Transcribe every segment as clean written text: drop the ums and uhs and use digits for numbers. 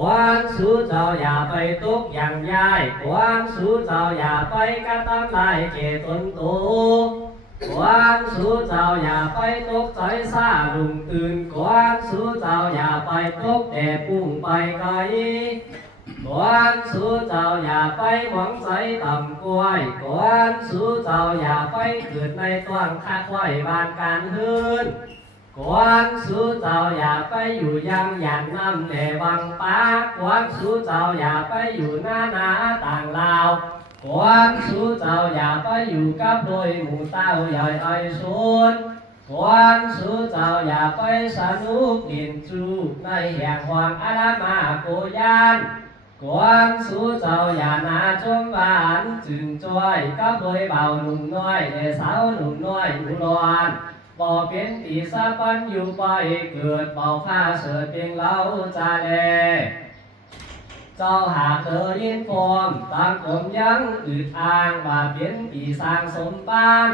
quan sú giàu nhà bay tốt dạng dài quan sú giàu nhà bay ca tam lại kể tuần tố quan sú giàu nhà bay tốt trái xa lùng tường quan sú giàu nhà bay tốt đẹp bùng bay cây quan sú giàu nhà bay móng giấy tầm quay quan sú giàu nhà bay cượt này toàn khát khoai bàn càn hơn quan sú giàu nhà bayอยู่ยังหยันนำแต่บังป้าquan sú giàu nhà bayอยู่หน้าต่างลาวquan sú giàu nhà bayอยู่กับโดยหมู่เต้าใหญ่ไอซุนquan sú giàu nhà bayสนุกเห็นจูในแห่งหวังอารามาโกยานquan sú giàu nhàนาจมหวานจึงจ้อยกับโดยเบาหนุ่มน้อยแต่สาวหนุ่มน้อยอุดรบ่เป็นปีศาจปันอยู่ไปเกิดเบาผ้าเสือเพียงเล้าจาเลเจ้าหากเธอยินฟอมต่างกลมยังอึดอ่างว่าเป็นปีสร้างสมบ้าน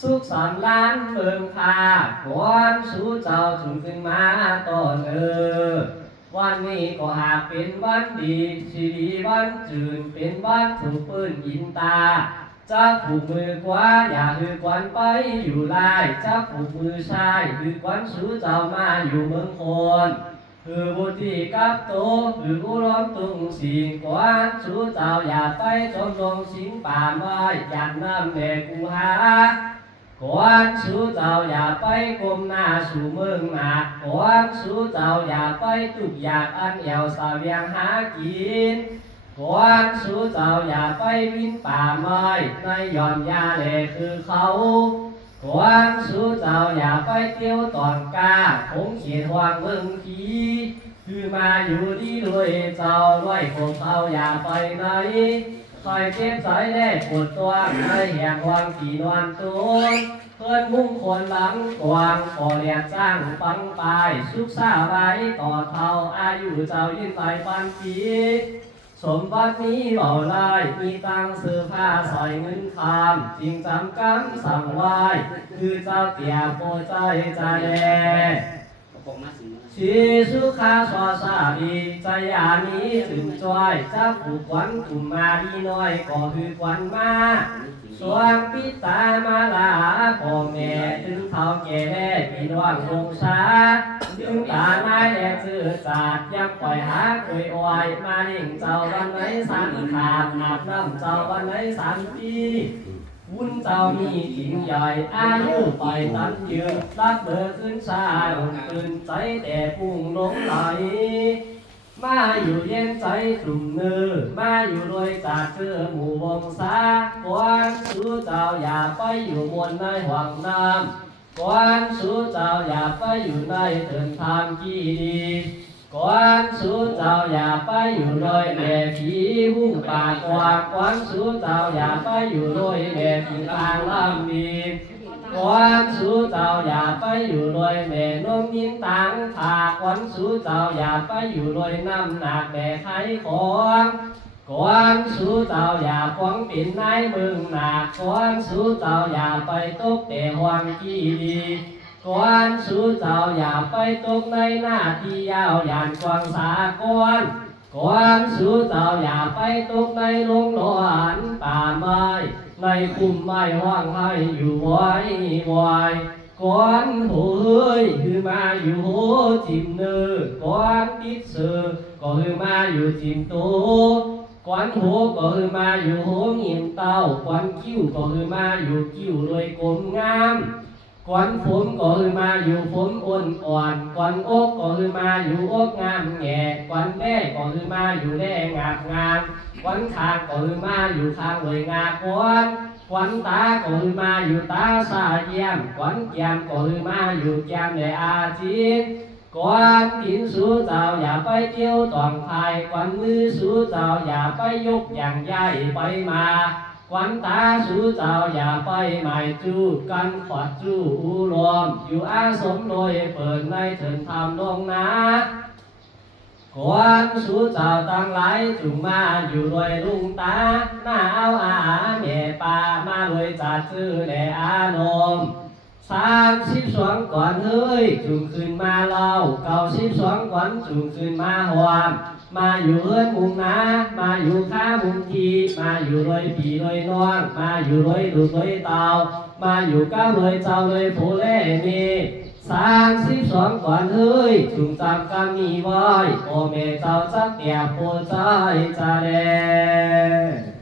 สุขสันต์ล้านเมืองพาก่อนสู้เจ้าถึงขึ้นมาต้นวันนี้ก็หากเป็นวันดีชีดีวันจืนเป็นวันถูกปืนยินตาจะผูกมือขวาอย่าหือควันไปอยู่ลายจะผูกมือซ้ายหือควันสู้เจ้ามาอยู่เมืองคนคือบุตรีกับโตคืออุร้อนตุงสีกวนสู้เจ้าอย่าไปจมลงสิงป่าไม้ยันน้ำแม่กูหากวนสู้เจ้าอย่าไปก้มหน้าสู่เมืองหนักกวนสู้เจ้าอย่าไปตุกอยากอันเอวสาเวียงหากินquan sú giàuอย่าไปวินป่าไม้ในหย่อนยาเหล่คือเขาquan sú giàuอย่าไปเที่ยวตอนกาคงเขียนวางเมืองผีคือมาอยู่ดีด้วยเจ้าด้วยของเขาอย่าไปไหนคอยเก็บสายแรกปวดตัวในแห่งวางผีนอนตัวเพื่อนมุ่งคนหลังกวางก่อเรียกจ้างปังปลายสุขซาไว้ต่อเท่าอายุเจ้ายิ่งไปปันปีสมบัตินี้เบาลายมีตังเสื้อผ้าใส่เงินคำจริงจำกำสั่งไว้คือเจ้าเตี่ยโปใจใจแลชีสุขาสวาสาดีใจยานี้ถึงจอยเจ้าผูกขวัญกลุ่มมาดีน้อยก็คือขวัญมาส่วนปิตามาลาพ่อแม่ถึงเท่าแก่พี่น้องวงศาถึงตาไม้แดงซื่อสาดยังปล่อยหาคุยอวยมาหนิ่งเจ้าวันไหนสันขาดอาบน้ำเจ้าวันไหน3 ปีวุ้นเจ้ามีกิ่งใหญ่อายุไปตันยืนรับเบอร์ขึ้นชาลงตื่นใจแต่พุ่งลงไหลมาอยู่เย็นใจกลุ่มเนื้อมาอยู่รวยจากเสื้อหมู่วงศากวนสู้เจ้าอย่าไปอยู่มวลในหวังน้ำกวนสู้เจ้าอย่าไปอยู่ในเถินทางที่ดีกวนสู้เจ้าอย่าไปอยู่โดยแม่ผีหุ้งปากกวางกวนสู้เจ้าอย่าไปอยู่โดยแม่ผีทางลำดีกวนสู้เจ้าอย่าไปอยู่โดยแม่นมยินตังผากกวนสู้เจ้าอย่าไปอยู่โดยน้ำหนักแม่ไข่ของกวนสู้เจ้าอย่าควงปิ่นในมึงหนักกวนสู้เจ้าอย่าไปตกแต่หวังที่ดีกวนสู้เจ้าอย่าไปตกในหน้าที่ยาวหยันกวางสากวนกวนสู้เจ้าอย่าไปตกในโรงหลอนป่าไม้ในคุ้มไม้ว่างให้อยู่ไว้ไว้กวนหูเฮ้ยคือมาอยู่โหจิมเนื้อกวนติดเสือก็คือมาอยู่จิมโตกวนหูก็คือมาอยู่โหเงียบเต้ากวนคิ้วก็คือมาอยู่คิ้วรวยกลมงามกวนผมก็คือมาอยู่ผมอ่อนอ่อนกวนอกก็คือมาอยู่อกงามแง่กวนแม่ก็คือมาอยู่แน่งามงามกวนคางก็คือมาอยู่คางเลยงากวนกวนตาก็คือมาอยู่ตาสาเยี่ยมกวนแก้มก็คือมาอยู่แก้มในอาชีพกวนตีนสู้เจ้าอย่าไปเที่ยวตองไผ่กวนมือสู้เจ้าอย่าไปยกอย่างใหญ่ไปมาควันตาสู้เจ้าอย่าไปหมายจูกันขอดจูอุรวมอยู่อาสมโดยเปิดในเถินธรรมลงนะกวนสู้เจ้าตั้งหลายจุงมาอยู่รวยลุงตาหน้าเอาอาแม่ป่ามาเลยจัดซื้อแด่อานม 32ก่อนเฮ้ยจุงขึ้นมาเล่า92ก่อนจุงขึ้นมาหวามมาอยู่เอื้อนมุงนามาอยู่ข้ามุงทีมาอยู่รวยผีรวยน้องมาอยู่รวยลูกรวยเตามาอยู่ก้ารวยเจ้ารวยผู้เล่มี32ก่อนเฮ้ยจุงจำกำมีไว้โอเมเจ้าจักเตียผู้ใจจะเล่